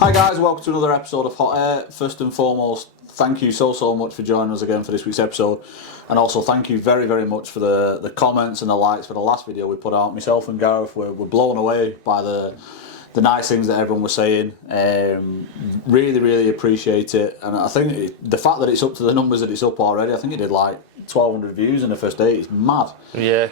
Hi guys, welcome to another episode of Hot Air. First and foremost, thank you so much for joining us again for this week's episode, and also thank you very much for the comments and the likes for the last video we put out. Myself and Gareth were blown away by the nice things that everyone was saying. Really appreciate it, and I think the fact that it's up to the numbers that it's up already, I think it did like 1,200 views in the first day. It's mad. Yeah.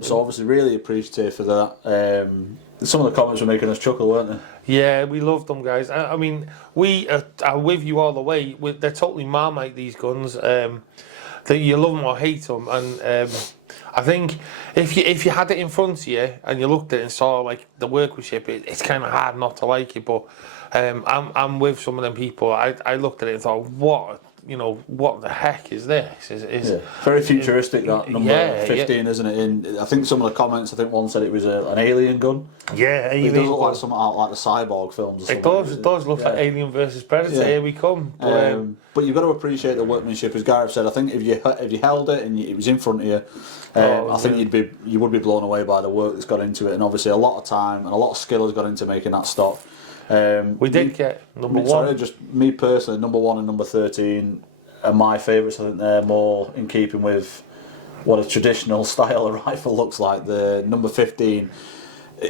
So obviously really appreciative for that. Some of the comments were making us chuckle, weren't they? Yeah, we love them, guys. I mean, we are with you all the way. They're totally Marmite, these guns. That you love them or hate them, and I think if you had it in front of you and you looked at it and saw like the workmanship, it's kind of hard not to like it. But I'm with some of them people. I looked at it and thought, what the heck is this? Yeah. Very futuristic, that number 15, isn't it? In I think some of the comments, I think one said it was an alien gun. Yeah, alien. It does look like something out like the Cyborg films. It does look like Alien versus Predator. Yeah. Here we come. But you've got to appreciate the workmanship, as Gareth said. I think if you held it and it was in front of you, I think you would be blown away by the work that's got into it, and obviously a lot of time and a lot of skill has got into making that stock. We did get number one. Sorry, just me personally, number 1 and number 13 are my favourites. I think they're more in keeping with what a traditional style of rifle looks like. The number 15,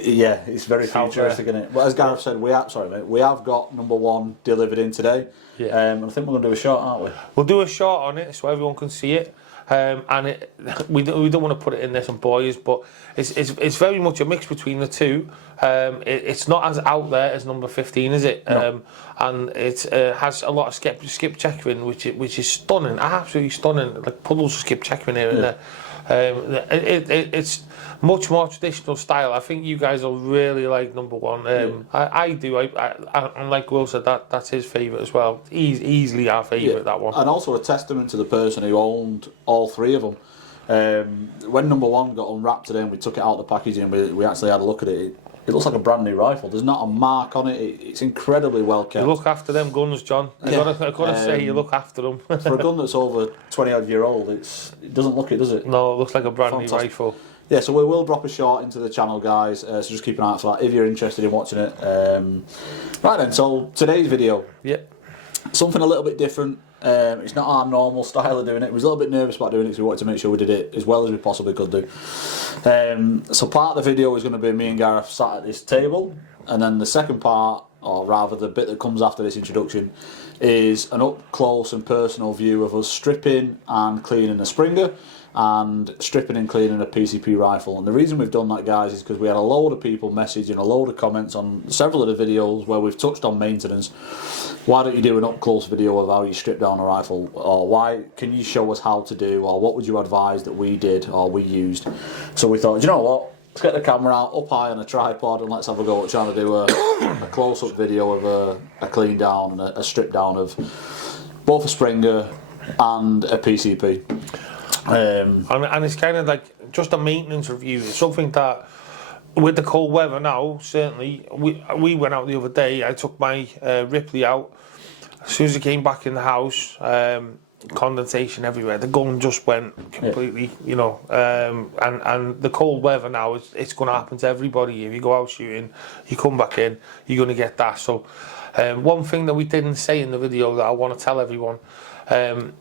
yeah, it's very futuristic, isn't it? But as Gareth said, we have got number 1 delivered in today. Yeah. And I think we're going to do a shot, aren't we? We'll do a shot on it so everyone can see it. And we don't want to put it in there some boys, but it's very much a mix between the two. It's not as out there as number 15, is it? No. And it has a lot of skip checkering, which is stunning, absolutely stunning. Like puddles of skip checkering here and there. It's much more traditional style. I think you guys will really like number 1. I do. And like Will said, that's his favourite as well. Easily our favourite, that one. And also a testament to the person who owned all 3 of them. When number 1 got unwrapped today and we took it out of the packaging and we actually had a look at it, it looks like a brand new rifle. There's not a mark on it. It's incredibly well kept. You look after them guns, John. I gotta say, you look after them. For a gun that's over 20-odd year old, it doesn't look it, does it? No, it looks like a brand new rifle. Yeah, so we will drop a shot into the channel, guys. So just keep an eye out for that if you're interested in watching it. Right then, so today's video. Yeah. Something a little bit different. It's not our normal style of doing it. We was a little bit nervous about doing it because we wanted to make sure we did it as well as we possibly could do. So part of the video is going to be me and Gareth sat at this table, and then the second part, or rather the bit that comes after this introduction, is an up close and personal view of us stripping and cleaning a Springer and stripping and cleaning a PCP rifle. And the reason we've done that, guys, is because we had a load of people messaging, a load of comments on several of the videos where we've touched on maintenance. Why don't you do an up close video of how you strip down a rifle, or why can you show us how to do, or what would you advise that we did or we used? So we thought, you know what, let's get the camera out up high on a tripod and let's have a go at trying to do a close-up video of a clean down and a strip down of both a Springer and a PCP. And it's kind of like just a maintenance review. It's something that, with the cold weather now, certainly, we went out the other day. I took my Ripley out. As soon as I came back in the house, condensation everywhere. The gun just went completely, and the cold weather now, it's going to happen to everybody. If you go out shooting, you come back in, you're going to get that. So one thing that we didn't say in the video that I want to tell everyone,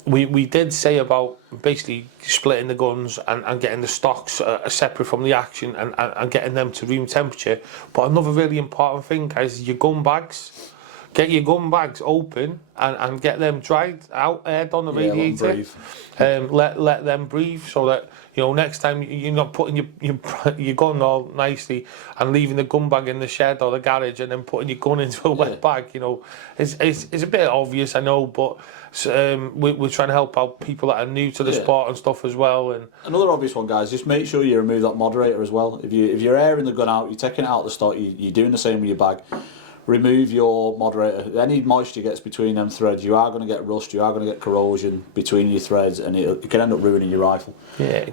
we did say about basically splitting the guns and getting the stocks separate from the action and getting them to room temperature. But another really important thing, guys, is your gun bags. Get your gun bags open and get them dried out, aired on the radiator. Let them breathe so that next time you're not putting your gun all nicely and leaving the gun bag in the shed or the garage and then putting your gun into a wet bag. It's a bit obvious, I know, but we're trying to help out people that are new to the sport and stuff as well. And another obvious one, guys, just make sure you remove that moderator as well. If you're airing the gun out, you're taking it out of the stock, you're doing the same with your bag. Remove your moderator. Any moisture gets between them threads, you are going to get rust, you are going to get corrosion between your threads, and it can end up ruining your rifle. Yeah,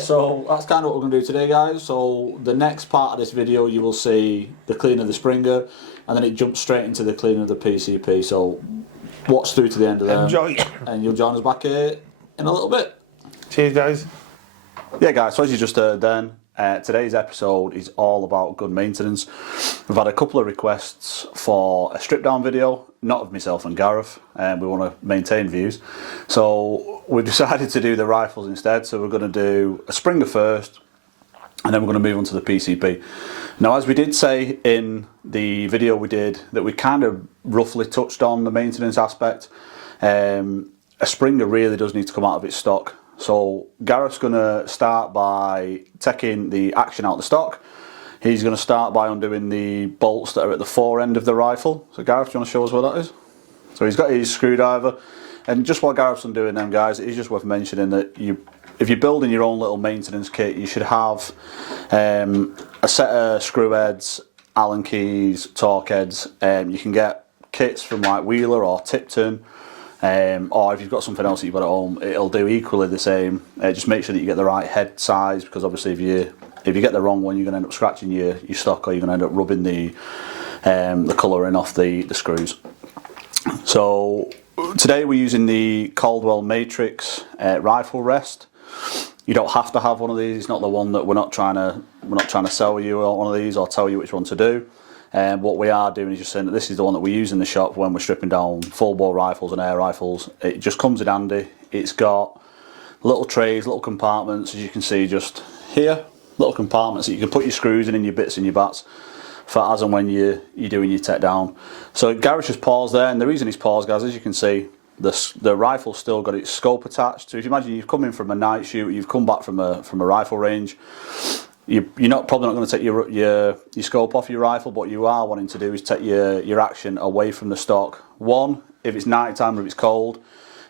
so that's kind of what we're going to do today, guys. So the next part of this video, you will see the cleaning of the Springer, and then it jumps straight into the cleaning of the PCP. So watch through to the end of that. Enjoy. And you'll join us back here in a little bit. Cheers, guys. Yeah, guys, so as you just heard then, Today's episode is all about gun maintenance. We've had a couple of requests for a strip down video, not of myself and Gareth, and we want to maintain views. So we've decided to do the rifles instead. So we're going to do a Springer first, and then we're going to move on to the PCP. Now, as we did say in the video we did, that we kind of roughly touched on the maintenance aspect. A Springer really does need to come out of its stock. So Gareth's going to start by taking the action out of the stock. He's going to start by undoing the bolts that are at the fore end of the rifle. So Gareth, do you want to show us where that is? So he's got his screwdriver. And just while Gareth's undoing them, guys, it is just worth mentioning that if you're building your own little maintenance kit, you should have a set of screw heads, Allen keys, torque heads. You can get kits from like Wheeler or Tipton. Or if you've got something else that you've got at home, it'll do equally the same. Just make sure that you get the right head size, because obviously if you get the wrong one, you're going to end up scratching your stock, or you're going to end up rubbing the colouring off the screws. So today we're using the Caldwell Matrix rifle rest. You don't have to have one of these. It's not the one that we're not trying to sell you one of these or tell you which one to do. What we are doing is just saying that this is the one that we use in the shop when we're stripping down full bore rifles and air rifles. It just comes in handy. It's got little trays, little compartments, as you can see just here. Little compartments that you can put your screws in and your bits and your bats for as and when you're doing your tech down. So Gareth just paused there, and the reason he's paused, guys, as you can see, the rifle's still got its scope attached. So if you imagine you've come in from a night shoot, you've come back from a rifle range. You're probably not going to take your scope off your rifle. But what you are wanting to do is take your action away from the stock. One, if it's night time or if it's cold,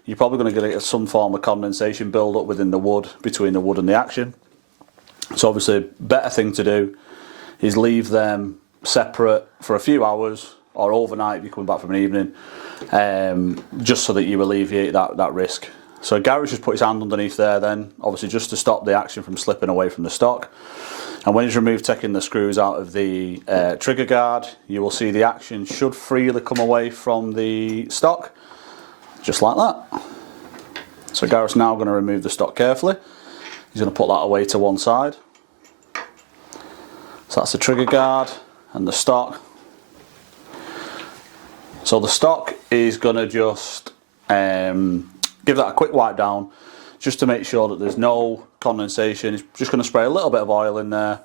you're probably going to get some form of condensation build up within the wood, between the wood and the action. So obviously, better thing to do is leave them separate for a few hours or overnight if you're coming back from an evening, just so that you alleviate that risk. So Gareth just put his hand underneath there then, obviously just to stop the action from slipping away from the stock. And when he's removed, taking the screws out of the trigger guard, you will see the action should freely come away from the stock, just like that. So Gareth's now going to remove the stock carefully. He's going to put that away to one side. So that's the trigger guard and the stock. So the stock is going to just give that a quick wipe down, just to make sure that there's no condensation. It's just going to spray a little bit of oil in there.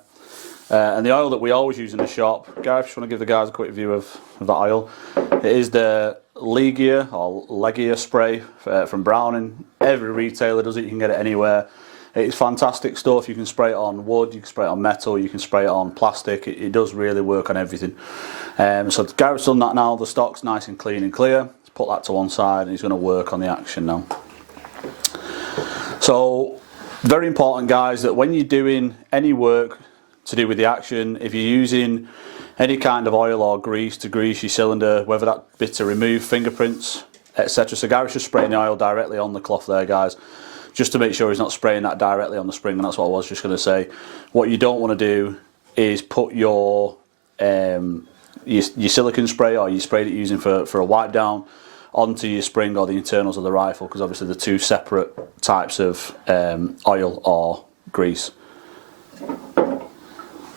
And the oil that we always use in the shop, Gareth, just want to give the guys a quick view of that oil. It is the Legia or Legia spray from Browning. Every retailer does it, you can get it anywhere. It's fantastic stuff. You can spray it on wood, you can spray it on metal, you can spray it on plastic. It does really work on everything. So Gareth's done that now. The stock's nice and clean and clear. Let's put that to one side, and he's going to work on the action now. So very important, guys, that when you're doing any work to do with the action, if you're using any kind of oil or grease to grease your cylinder, whether that be to remove fingerprints, etc. So Gareth's just spraying the oil directly on the cloth there, guys, just to make sure he's not spraying that directly on the spring. And that's what I was just going to say. What you don't want to do is put your silicone spray or your spray that you're using for a wipe down onto your spring or the internals of the rifle, because obviously they're two separate types of oil or grease.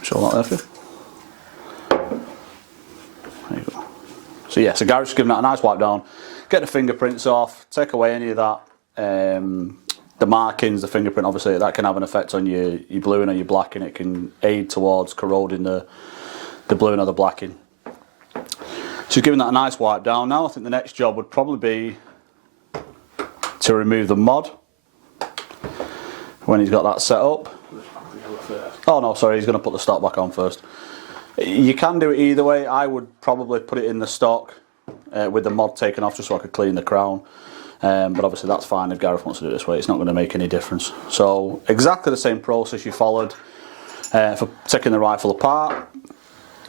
Show that there for you. There you go. So yeah, so Gareth's giving that a nice wipe down. Get the fingerprints off, take away any of that, the markings, the fingerprint, obviously that can have an effect on your bluing or your blacking. It can aid towards corroding the bluing or the blacking. So he's giving that a nice wipe down. Now I think the next job would probably be to remove the mod when he's got that set up. Oh no, sorry, he's going to put the stock back on first. You can do it either way. I would probably put it in the stock with the mod taken off, just so I could clean the crown. But obviously that's fine if Gareth wants to do it this way. It's not going to make any difference. So exactly the same process you followed for taking the rifle apart.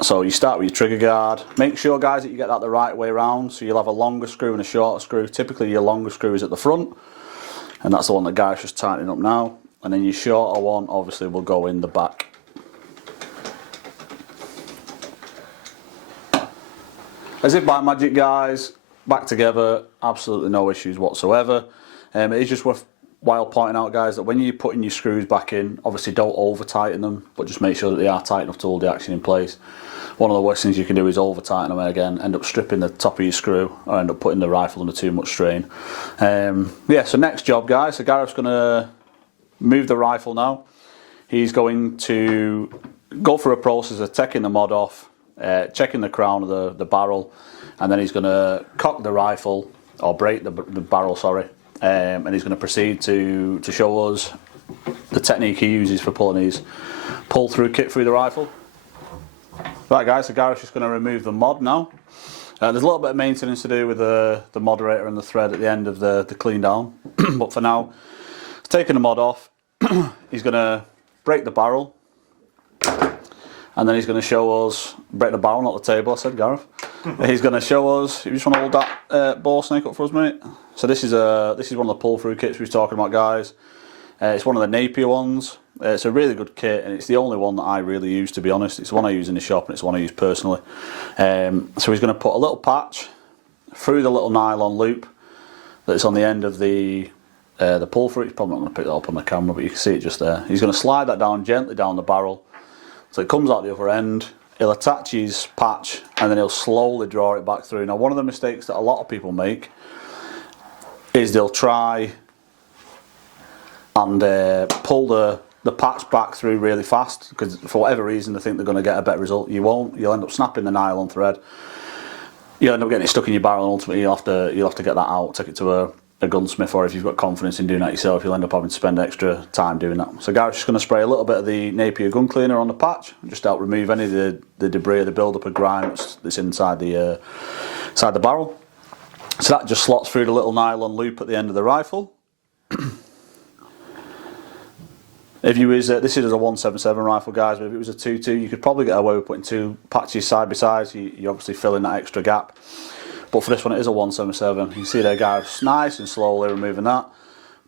So you start with your trigger guard. Make sure, guys, that you get that the right way around. So you'll have a longer screw and a shorter screw. Typically your longer screw is at the front, and that's the one that Gareth's just tightening up now. And then your shorter one obviously will go in the back. As if by magic, guys, back together, absolutely no issues whatsoever. It is just worth while pointing out, guys, that when you're putting your screws back in, obviously don't over tighten them, but just make sure that they are tight enough to hold the action in place. One of the worst things you can do is over tighten them, and again end up stripping the top of your screw or end up putting the rifle under too much strain. Yeah, so next job, guys, so Gareth's going to move the rifle now. He's going to go through a process of taking the mod off, checking the crown of the barrel, and then he's going to cock the rifle, or break the barrel, sorry, and he's going to proceed to show us the technique he uses for pulling his pull-through kit through the rifle. Right, guys, so Gareth's just going to remove the mod now. There's a little bit of maintenance to do with the moderator and the thread at the end of the clean down, but for now, he's taking the mod off. He's going to break the barrel, and then he's going to show us, break the barrel, not the table, I said, Gareth. He's going to show us, you just want to hold that bore snake up for us, mate? So this is one of the pull-through kits we were talking about, guys. It's one of the Napier ones. It's a really good kit, and it's the only one that I really use, to be honest. It's the one I use in the shop, and it's the one I use personally. So he's going to put a little patch through the little nylon loop that's on the end of the pull-through. He's probably not going to pick that up on the camera, but you can see it just there. He's going to slide that down gently down the barrel, so it comes out the other end. He'll attach his patch, and then he'll slowly draw it back through. Now, one of the mistakes that a lot of people make is they'll try and pull the patch back through really fast, because for whatever reason they think they're going to get a better result. You won't. You'll end up snapping the nylon thread. You'll end up getting it stuck in your barrel, and ultimately you'll have to get that out, take it to a gunsmith, or if you've got confidence in doing that yourself, you'll end up having to spend extra time doing that. So Gareth's just going to spray a little bit of the Napier gun cleaner on the patch, just to help remove any of the debris or the build-up of grime that's inside the barrel. So that just slots through the little nylon loop at the end of the rifle. If you use this is a 177 rifle, guys, but if it was a 2.2, you could probably get away with putting two patches side by side. So you obviously fill in that extra gap. But for this one, it is a 177. You can see there, guys, nice and slowly removing that.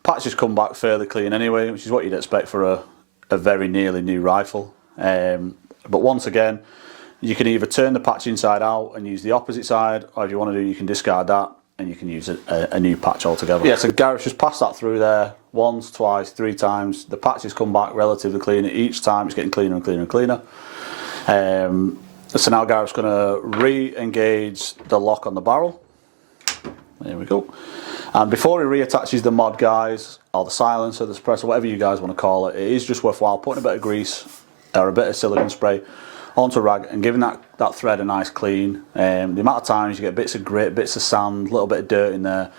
Patches come back fairly clean anyway, which is what you'd expect for a very nearly new rifle. But once again, you can either turn the patch inside out and use the opposite side, or if you want to do, you can discard that and you can use a new patch altogether. Yeah, so Gareth just passed that through there once, twice, 3 times. The patches come back relatively clean. Each time it's getting cleaner and cleaner and cleaner. So now Gareth's going to re-engage the lock on the barrel. There we go. And before he reattaches the mod, guys, or the silencer, the suppressor, whatever you guys want to call it, it is just worthwhile putting a bit of grease or a bit of silicone spray onto a rag and giving that thread a nice clean. The amount of times you get bits of grit, bits of sand, a little bit of dirt in there,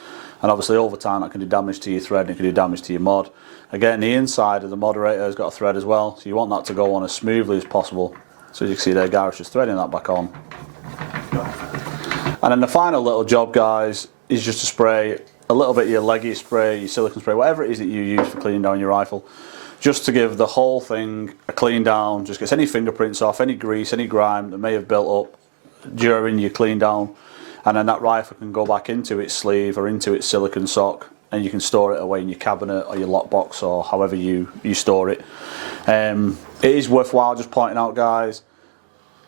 and obviously over time that can do damage to your thread and it can do damage to your mod. Again, the inside of the moderator has got a thread as well, so you want that to go on as smoothly as possible. So as you can see there, Gareth's just threading that back on. And then the final little job, guys, is just to spray a little bit of your leggy spray, your silicone spray, whatever it is that you use for cleaning down your rifle, just to give the whole thing a clean down, just gets any fingerprints off, any grease, any grime that may have built up during your clean down, and then that rifle can go back into its sleeve or into its silicone sock, and you can store it away in your cabinet or your lockbox or however you store it. It is worthwhile just pointing out, guys,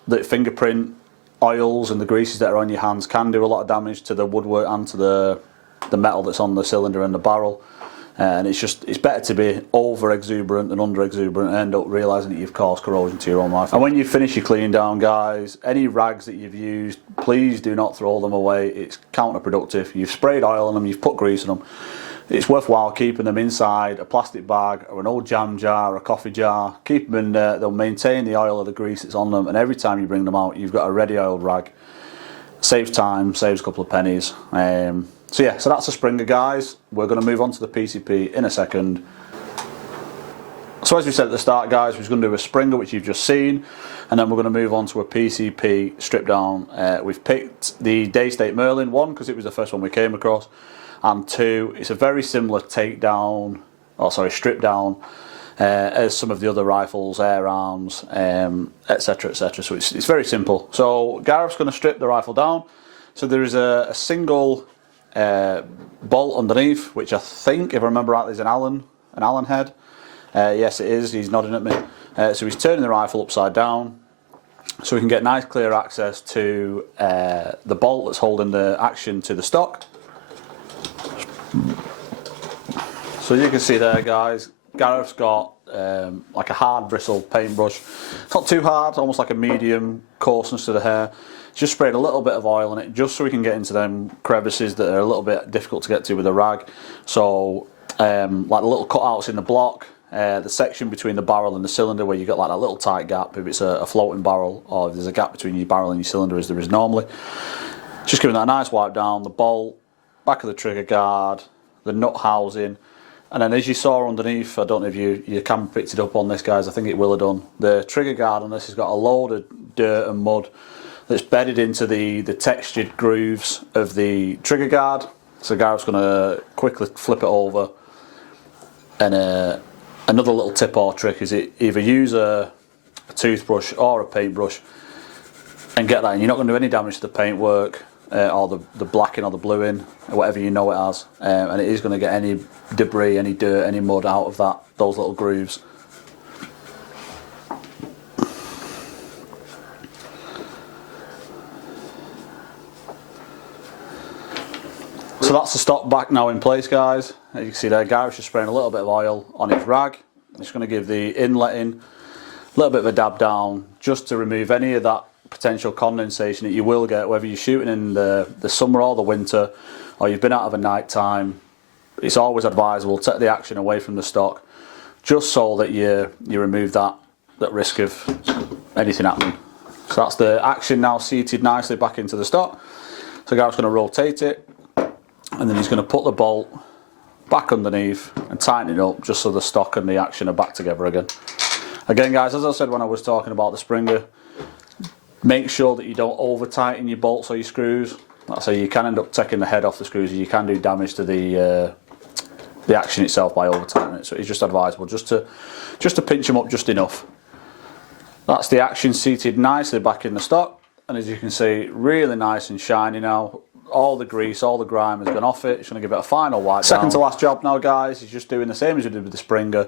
that fingerprint oils and the greases that are on your hands can do a lot of damage to the woodwork and to the metal that's on the cylinder and the barrel. And it's better to be over exuberant than under exuberant and end up realising that you've caused corrosion to your own rifle. And when you finish your clean down, guys, any rags that you've used, please do not throw them away. It's counterproductive. You've sprayed oil on them, you've put grease on them. It's worthwhile keeping them inside a plastic bag or an old jam jar or a coffee jar. Keep them in there, they'll maintain the oil or the grease that's on them, and every time you bring them out, you've got a ready oiled rag. Saves time, saves a couple of pennies. So yeah, so that's a Springer, guys. We're going to move on to the PCP in a second. So as we said at the start, guys, we're going to do a Springer, which you've just seen, and then we're going to move on to a PCP strip down. We've picked the Daystate Merlin, 1, because it was the first one we came across, and 2, it's a very similar strip down, as some of the other rifles, air arms, etc, etc. So it's very simple. So Gareth's going to strip the rifle down. So there is a single bolt underneath, which I think, if I remember rightly, is an Allen head. Yes, it is. He's nodding at me. So he's turning the rifle upside down, so we can get nice clear access to the bolt that's holding the action to the stock. So you can see there, guys, Gareth's got like a hard bristle paintbrush. It's not too hard, almost like a medium coarseness to the hair. Just sprayed a little bit of oil on it, just so we can get into them crevices that are a little bit difficult to get to with a rag. So like the little cutouts in the block, the section between the barrel and the cylinder where you got like that little tight gap if it's a floating barrel, or if there's a gap between your barrel and your cylinder as there is normally. Just giving that a nice wipe down, the bolt, back of the trigger guard, the nut housing, and then as you saw underneath, I don't know if your camera picked it up on this, guys, I think it will have done, the trigger guard on this has got a load of dirt and mud that's bedded into the textured grooves of the trigger guard. So Gareth's going to quickly flip it over, and another little tip or trick is either use a toothbrush or a paintbrush and get that in. You're not going to do any damage to the paintwork or the blacking or the bluing or whatever you know it as, and it is going to get any debris, any dirt, any mud out of those little grooves. So that's the stock back now in place, guys. As you can see there, Gareth's just spraying a little bit of oil on his rag. It's going to give the inlet in a little bit of a dab down, just to remove any of that potential condensation that you will get, whether you're shooting in the summer or the winter, or you've been out of a night time. It's always advisable to take the action away from the stock, just so that you remove that risk of anything happening. So that's the action now seated nicely back into the stock. So Gareth's going to rotate it, and then he's going to put the bolt back underneath and tighten it up, just so the stock and the action are back together again. Again, guys, as I said when I was talking about the Springer, make sure that you don't over tighten your bolts or your screws. Like I say, you can end up taking the head off the screws, and you can do damage to the action itself by over tightening it. So it's just advisable just to pinch them up just enough. That's the action seated nicely back in the stock, and as you can see, really nice and shiny now. All the grease, all the grime has gone off it. It's going to give it a final wipe down. Second to last job now, guys, is just doing the same as we did with the Springer.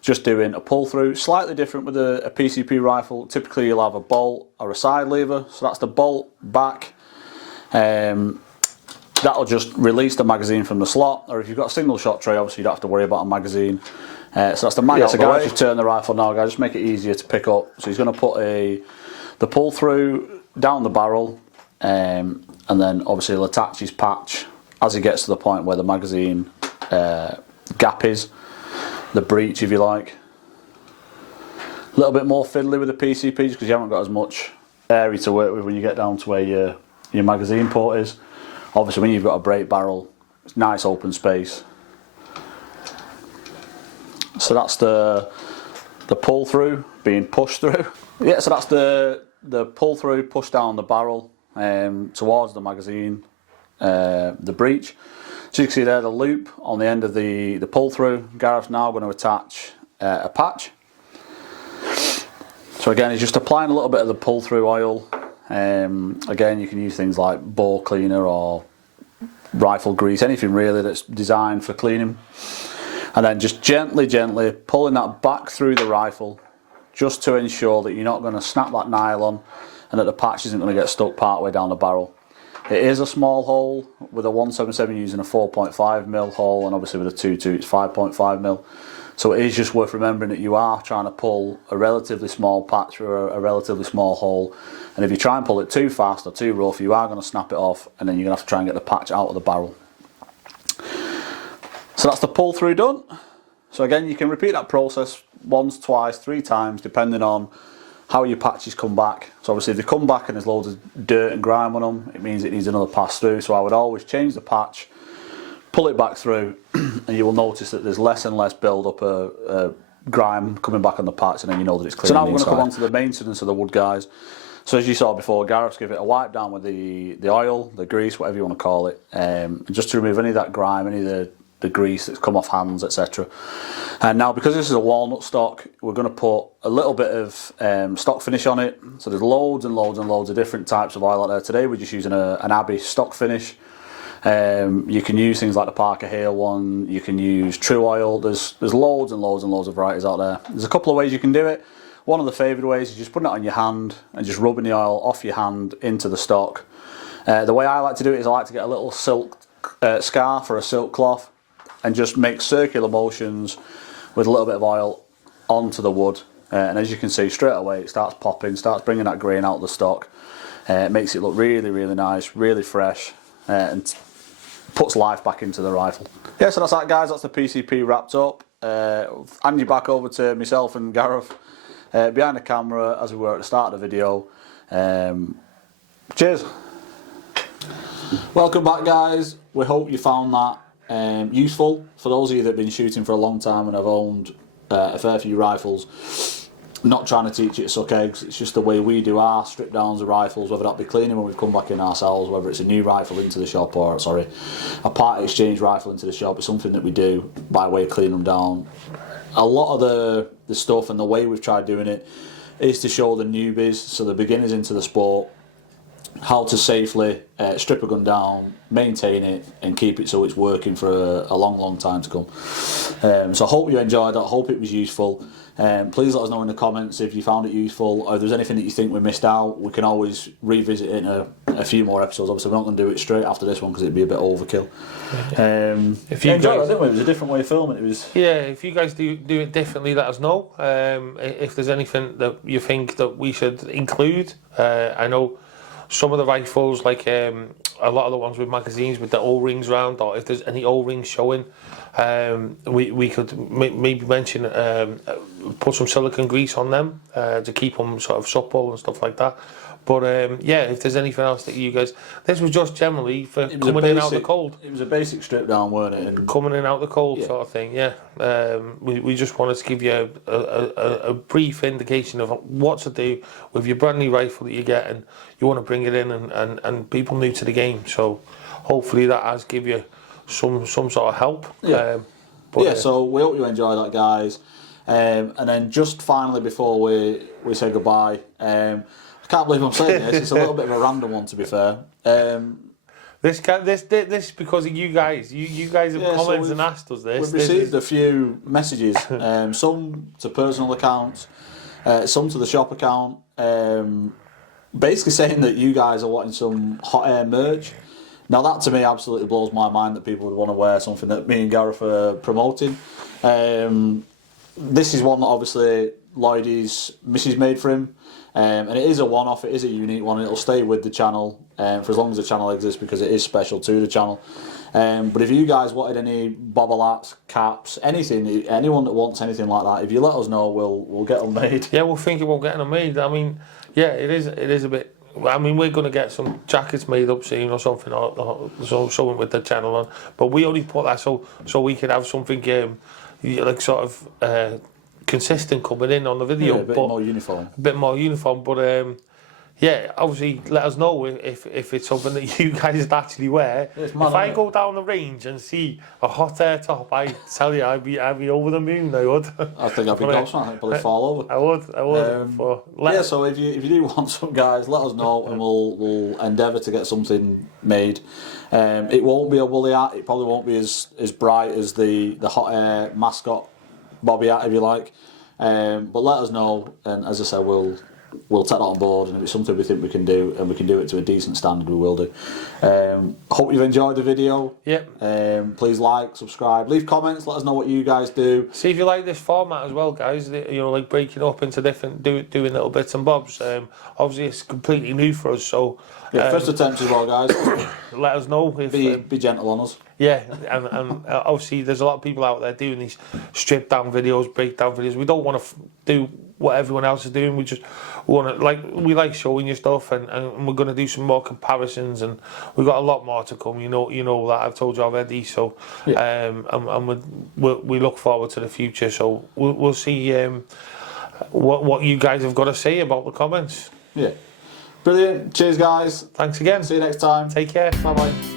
Just doing a pull through, slightly different with a PCP rifle. Typically you'll have a bolt or a side lever, so that's the bolt back. That'll just release the magazine from the slot, or if you've got a single shot tray, obviously you don't have to worry about a magazine. So that's the mag. Yeah, so guys, just turn the rifle now, guys, just make it easier to pick up. So he's going to put the pull through down the barrel, and then obviously he'll attach his patch as he gets to the point where the magazine gap is, the breech if you like. A little bit more fiddly with the PCP just because you haven't got as much area to work with when you get down to where your magazine port is. Obviously when you've got a break barrel, it's nice open space. So that's the pull through being pushed through. Yeah, so that's the pull through, push down the barrel towards the magazine, the breech. So you can see there the loop on the end of the pull through. Gareth's now going to attach a patch. So again, he's just applying a little bit of the pull through oil. Again, you can use things like bore cleaner or rifle grease, anything really that's designed for cleaning. And then just gently pulling that back through the rifle, just to ensure that you're not going to snap that nylon and that the patch isn't going to get stuck part way down the barrel. It is a small hole. With a 177 using a 4.5mm hole, and obviously with a 2.2 it's 5.5mm. So it is just worth remembering that you are trying to pull a relatively small patch through a relatively small hole, and if you try and pull it too fast or too rough, you are going to snap it off, and then you're going to have to try and get the patch out of the barrel. So that's the pull through done. So again, you can repeat that process once, twice, 3 times, depending on how your patches come back. So obviously if they come back and there's loads of dirt and grime on them, it means it needs another pass through. So I would always change the patch, pull it back through, and you will notice that there's less and less build up of grime coming back on the patch, and then you know that it's clean. So now we're going to come on to the maintenance of the wood, guys. So as you saw before, Gareth's give it a wipe down with the oil, the grease, whatever you want to call it, just to remove any of that grime, any of the grease that's come off hands, etc. And now, because this is a walnut stock, we're going to put a little bit of stock finish on it. So there's loads and loads and loads of different types of oil out there. Today we're just using an Abbey stock finish. You can use things like the Parker Hale one, you can use True Oil, there's loads and loads and loads of varieties out there. There's a couple of ways you can do it. One of the favourite ways is just putting it on your hand and just rubbing the oil off your hand into the stock. The way I like to do it is I like to get a little silk scarf or a silk cloth, and just make circular motions with a little bit of oil onto the wood. And as you can see, straight away it starts popping, starts bringing that grain out of the stock. It makes it look really, really nice, really fresh, and puts life back into the rifle. Yeah, so that's that, guys. That's the PCP wrapped up. Hand you back over to myself and Gareth behind the camera as we were at the start of the video. Cheers. Welcome back, guys. We hope you found that useful. For those of you that have been shooting for a long time and have owned a fair few rifles, not trying to teach you to suck eggs, it's just the way we do our strip downs of rifles, whether that be cleaning when we've come back in ourselves, whether it's a new rifle into the shop or, sorry, a part exchange rifle into the shop. It's something that we do by way of cleaning them down. A lot of the stuff and the way we've tried doing it is to show the newbies, so the beginners into the sport, how to safely strip a gun down, maintain it, and keep it so it's working for a long, long time to come. So I hope you enjoyed that. I hope it was useful. Please let us know in the comments if you found it useful, or if there's anything that you think we missed out. We can always revisit it in a few more episodes. Obviously, we're not going to do it straight after this one because it'd be a bit overkill. If you enjoyed it, didn't we? It was a different way of filming. It was. Yeah, if you guys do it differently, let us know. If there's anything that you think that we should include, I know some of the rifles, like a lot of the ones with magazines with the O-rings round, or if there's any O-rings showing, we could maybe mention put some silicone grease on them to keep them sort of supple and stuff like that. But yeah, if there's anything else that you guys, this was just generally for coming in out of the cold. It was a basic strip down, weren't it? And coming in out of the cold, yeah, sort of thing. Yeah, we just wanted to give you a brief indication of what to do with your brand new rifle that you get, and you want to bring it in and people new to the game. So hopefully that has give you some sort of help. Yeah. So we hope you enjoy that, guys. And then just finally before we say goodbye, I can't believe I'm saying this. It's a little bit of a random one, to be fair. This is because of you guys. You guys have commented and asked us this. We've received a few messages, some to personal accounts, some to the shop account, basically saying that you guys are wanting some hot air merch. Now that to me absolutely blows my mind that people would want to wear something that me and Gareth are promoting. This is one that obviously Lloydie's missus made for him. And it is a one-off, it is a unique one, and it'll stay with the channel for as long as the channel exists, because it is special to the channel. But if you guys wanted any bobble hats, caps, anything, anyone that wants anything like that, if you let us know, we'll get them made. Yeah, we'll think about getting them made. I mean, yeah, it is a bit. I mean, we're going to get some jackets made up soon or something, or something with the channel on. But we only put that so we could have something like sort of consistent coming in on the video, yeah, a bit more uniform. A bit more uniform, but yeah, obviously let us know if it's something that you guys actually wear. If I go down the range and see a hot air top, I tell you, I'd be over the moon. I would. I think I'd be gobsmacked. I'd probably fall over. I would. Yeah, so if you do want some, guys, let us know, and we'll endeavour to get something made. It won't be a woolly hat. It probably won't be as bright as the hot air mascot bobby hat, if you like. But let us know, and as I said, we'll take that on board, and if it's something we think we can do, and we can do it to a decent standard, we will do. Hope you've enjoyed the video. Yep. Please like, subscribe, leave comments, let us know what you guys do. See if you like this format as well, guys. You know, like breaking up into different, doing little bits and bobs. Obviously, it's completely new for us, so yeah, first attempts as well, guys. Let us know if be gentle on us. Yeah, and obviously there's a lot of people out there doing these strip down videos, breakdown videos. We don't want to do what everyone else is doing. We just want to we like showing you stuff, and we're going to do some more comparisons, and we've got a lot more to come. You know that I've told you already. So yeah. And we look forward to the future. So we'll see what you guys have got to say about the comments. Yeah, brilliant. Cheers, guys. Thanks again. See you next time. Take care. Bye bye.